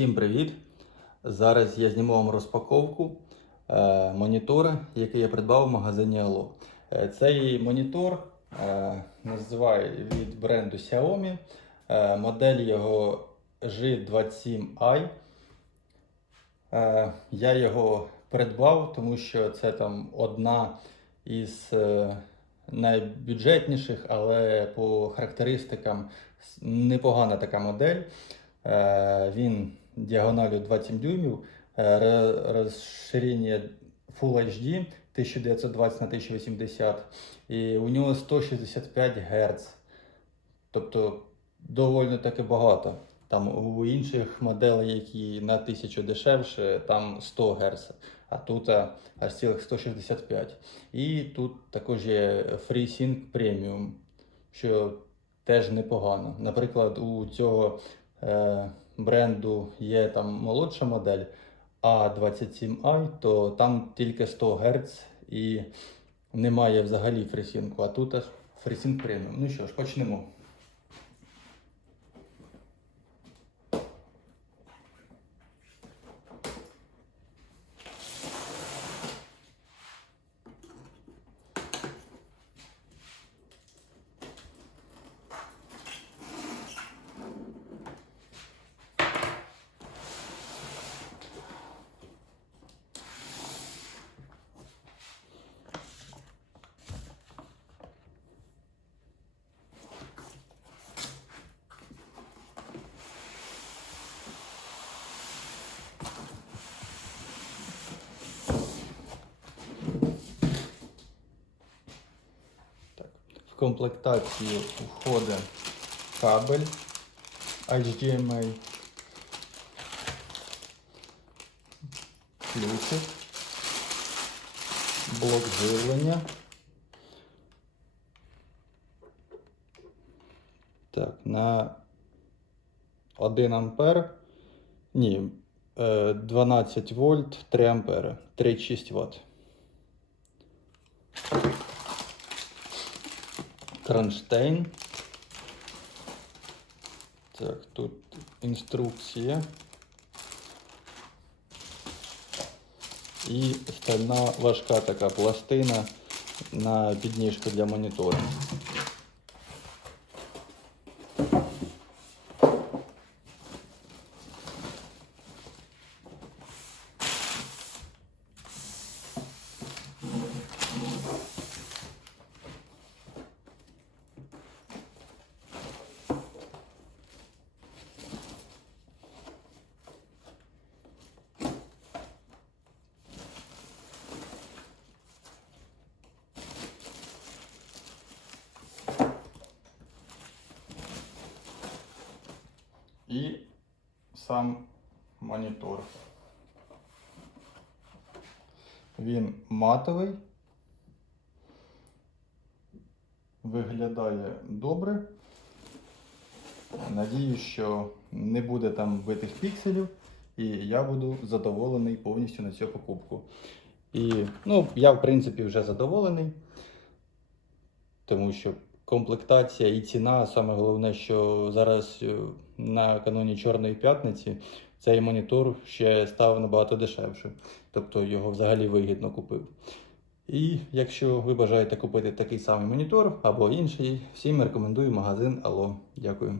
Всім привіт! Зараз я зніму вам розпаковку е, монітора, який я придбав в магазині Allo. Е, цей монітор е, називає від бренду Xiaomi. Е, модель його G27i. Е, я його придбав, тому що це там одна із е, найбюджетніших, але по характеристикам непогана така модель. Е, Він діагоналю 27 дюймів, е, розширення Full HD 1920 на 1080 і у нього 165 Гц. Тобто доволі таки багато. Там у інших моделей, які на 1000 дешевше, там 100 Гц, а тут аж цілих 165. І тут також є FreeSync Premium, що теж непогано. Наприклад, у цього е, бренду є там молодша модель A27i, то там тільки 100 Гц і немає взагалі фрісінку, а тут аж FreeSync Premium. Ну що ж, почнемо. Комплектацію входить кабель HDMI, ключик, блок живлення. Так, на 1 ампер. Ні, е, 12 вольт, 3 ампери, 36 Вт. Кронштейн. Так, тут інструкція. І стальна важка така пластина на підніжку для монітора. І сам монітор. Він матовий, виглядає добре. Надіюсь, що не буде там битих пікселів, і я буду задоволений повністю на цю покупку. І ну, я, в принципі, вже задоволений, тому що комплектація і ціна, саме головне, що зараз е, на каноні Чорної п'ятниці цей монітор ще став набагато дешевше. Тобто його взагалі вигідно купив. І якщо ви бажаєте купити такий самий монітор або інший, всім рекомендую магазин Алло. Дякую.